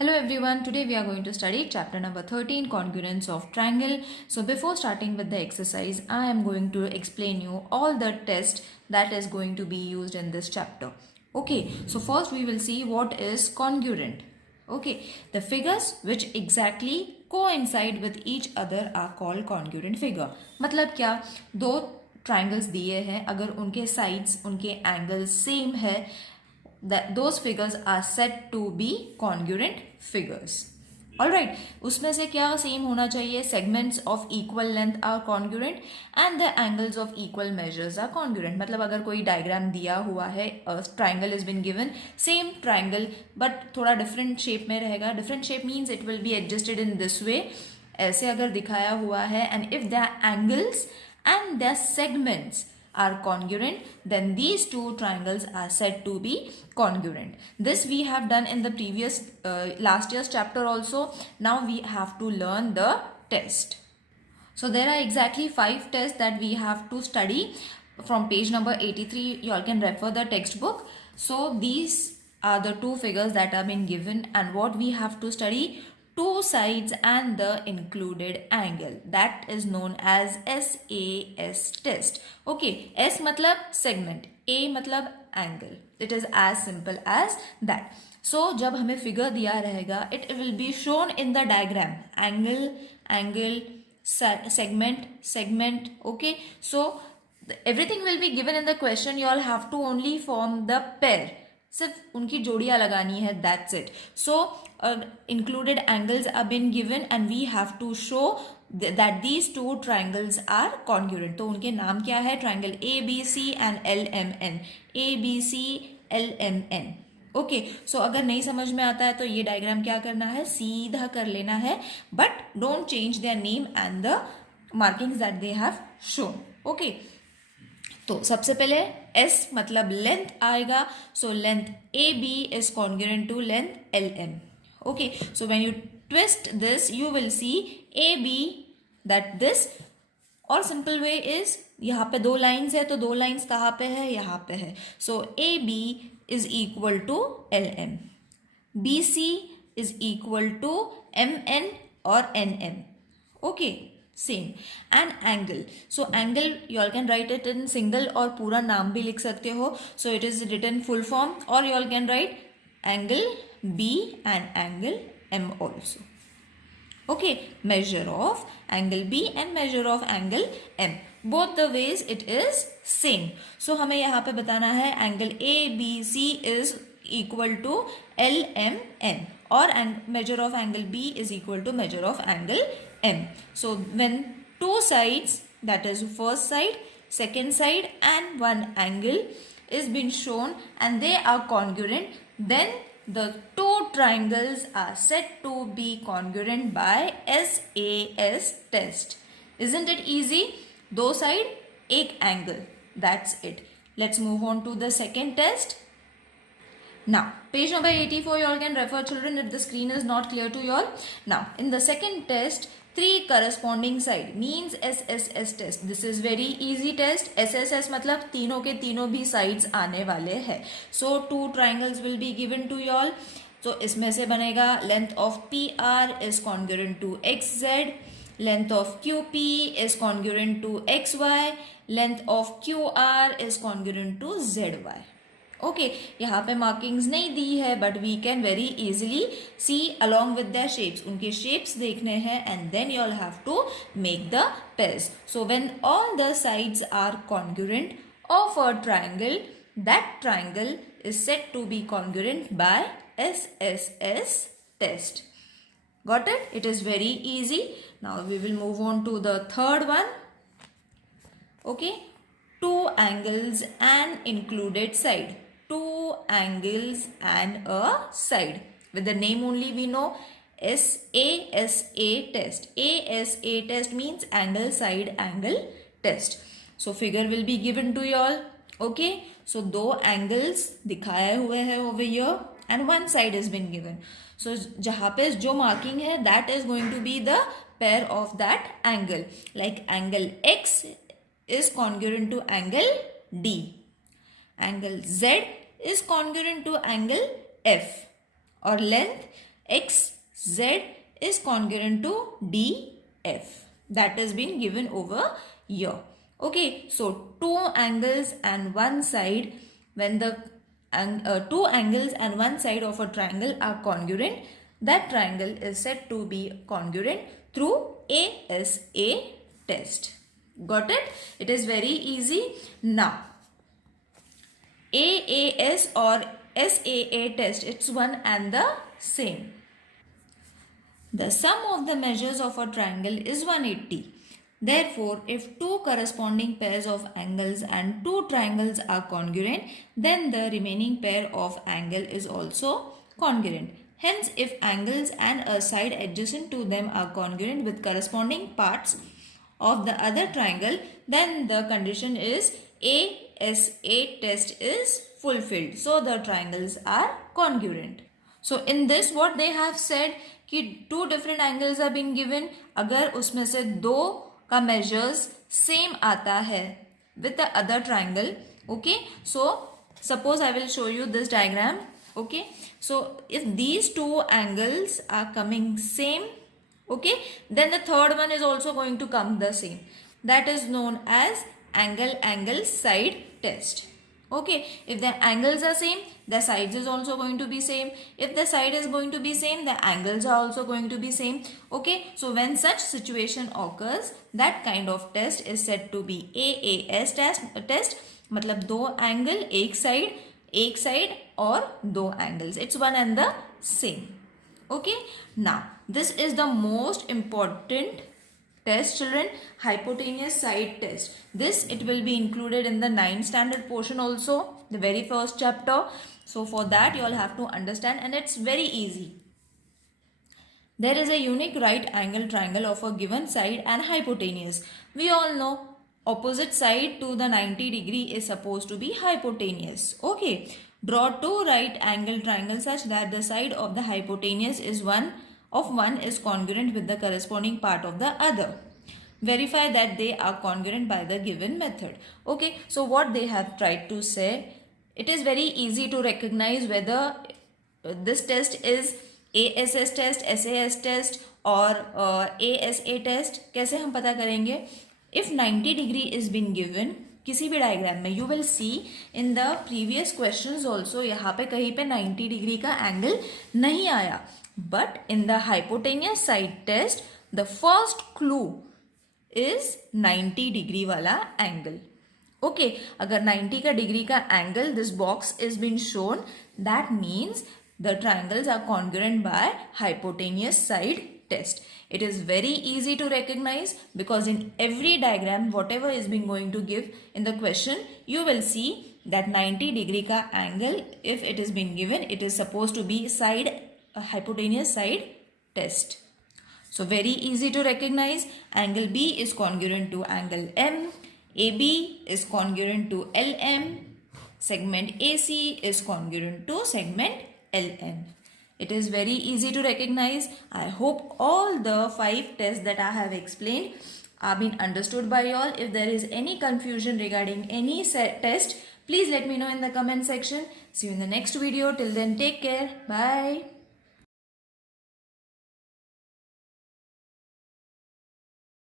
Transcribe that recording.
Hello everyone, today we are going to study chapter number 13, congruence of triangle. So before starting with the exercise, I am going to explain you all the tests that is going to be used in this chapter. Okay, so first we will see what is congruent. Okay, the figures which exactly coincide with each other are called congruent figure. मतलब क्या, दो triangles दिए हैं, अगर उनके sides उनके angles same है, that those figures are said to be congruent figures. Alright, उसमें से क्या सेम होना चाहिए? Segments of equal length are congruent and the angles of equal measures are congruent. मतलब अगर कोई डायग्राम दिया हुआ है, triangle is been given, same triangle but थोड़ा different shape में रहेगा. Different shape means it will be adjusted in this way. ऐसे अगर दिखाया हुआ है and if their angles and their segments are congruent, then these two triangles are said to be congruent. This we have done in the previous last year's chapter also. Now we have to learn the test. So there are exactly 5 tests that we have to study from page number 83. You all can refer the textbook. So these are the two figures that have been given and what we have to study: two sides and the included angle. That is known as SAS test. Okay, S matlab segment, A matlab angle. It is as simple as that. So जब हमें figure दिया रहेगा, it will be shown in the diagram. Angle, angle, segment, segment. Okay, so everything will be given in the question. You all have to only form the pair. सिर्फ उनकी जोड़ियाँ लगानी है, that's it. So included angles are been given and we have to show that these two triangles are congruent. तो उनके नाम क्या है? Triangle ABC and LMN. ABC LMN. Okay, so अगर नहीं समझ में आता है तो ये डायग्राम क्या करना है? सीधा कर लेना है, but don't change their name and the markings that they have shown. Okay, तो सबसे पहले S मतलब लेंथ आएगा. So length AB is congruent to length LM. Okay, so when you twist this you will see AB that this, और simple way is यहाँ पे दो lines है तो दो लाइन्स कहाँ पे है? यहाँ पे है. सो AB is equal to LM. BC is equal to MN or NM. Okay, same. And angle. So angle you all can write it in single और पूरा नाम भी लिख सकते हो. So it is written full form, or you all can write angle B and angle M also. Okay, measure of angle B and measure of angle M. Both the ways it is same. So हमें यहाँ पे बताना है angle ABC is equal to LMN or measure of angle B is equal to measure of angle M. So when two sides, that is first side, second side and one angle is been shown and they are congruent, then the two triangles are said to be congruent by SAS test. Isn't it easy? दो side एक angle, that's it. Let's move on to the second test. Now page number 84 you all can refer, children, if the screen is not clear to you all. Now in the second test, three corresponding side means SSS test. This is very easy test. SSS मतलब तीनों के तीनों भी sides आने वाले हैं. So two triangles will be given to you all. So इसमें से बनेगा length of PR is congruent to XZ, length of QP is congruent to XY, length of QR is congruent to ZY. Okay, यहाँ पे markings नहीं दी है but we can very easily see along with the shapes. उनके shapes देखने हैं and then you all have to make the pairs. So when all the sides are congruent of a triangle, that triangle is said to be congruent by SSS test. Got it? It is very easy. Now we will move on to the third one. Okay, two angles and included side. Two angles and a side. With the name only we know SASA test. ASA test means angle side angle test. So figure will be given to you all. Okay, so दो angles दिखाए हुए हैं over here and one side has been given. So जहाँ पे जो marking है that is going to be the pair of that angle. Like angle X is congruent to angle D. Angle Z is congruent to angle F. और length XZ is congruent to DF. That has been given over here. Okay, so two angles and one side, when the two angles and one side of a triangle are congruent, that triangle is said to be congruent through ASA test. Got it? It is very easy. Now, AAS or SAA test, it's one and the same. The sum of the measures of a triangle is 180. Therefore, if two corresponding pairs of angles and two triangles are congruent, then the remaining pair of angle is also congruent. Hence, if angles and a side adjacent to them are congruent with corresponding parts of the other triangle, then the condition is ASA test is fulfilled. So, the triangles are congruent. So, in this what they have said कि two different angles are being given. अगर उसमें से दो का measures same आता है with the other triangle. Okay. So, suppose I will show you this diagram. Okay. So, if these two angles are coming same, okay, then the third one is also going to come the same. That is known as angle side test. Okay, if the angles are same, the sides is also going to be same. If the side is going to be same, the angles are also going to be same. Okay, so when such situation occurs, that kind of test is said to be AAS test. मतलब दो angle एक side और दो angles. It's one and the same. Okay, now this is the most important test, children, hypotenuse side test. This it will be included in the 9th standard portion also, the very first chapter. So for that you all have to understand, and it's very easy. There is a unique right angle triangle of a given side and hypotenuse. We all know opposite side to the 90 degree is supposed to be hypotenuse. Okay, draw two right angle triangles such that the side of the hypotenuse is one is congruent with the corresponding part of the other. Verify that they are congruent by the given method. Okay, so what they have tried to say, it is very easy to recognize whether this test is ASS test, SAS test or ASA test. कैसे हम पता करेंगे? If 90 degree is been given किसी भी diagram में, you will see in the previous questions also, यहाँ पे कहीं पे 90 डिग्री का एंगल नहीं आया. But in the hypotenuse side test, the first clue is 90 degree वाला angle. Okay, अगर 90 का डिग्री का angle this box is been shown, that means the triangles are congruent by hypotenuse side test. It is very easy to recognize because in every diagram whatever is being going to give in the question, you will see that 90 degree का angle, if it is been given, it is supposed to be hypotenuse side test. So very easy to recognize. Angle B is congruent to angle M. AB is congruent to LM. Segment AC is congruent to segment LN. It is very easy to recognize. I hope all the 5 tests that I have explained are being understood by all. If there is any confusion regarding any test, please let me know in the comment section. See you in the next video. Till then, take care. Bye.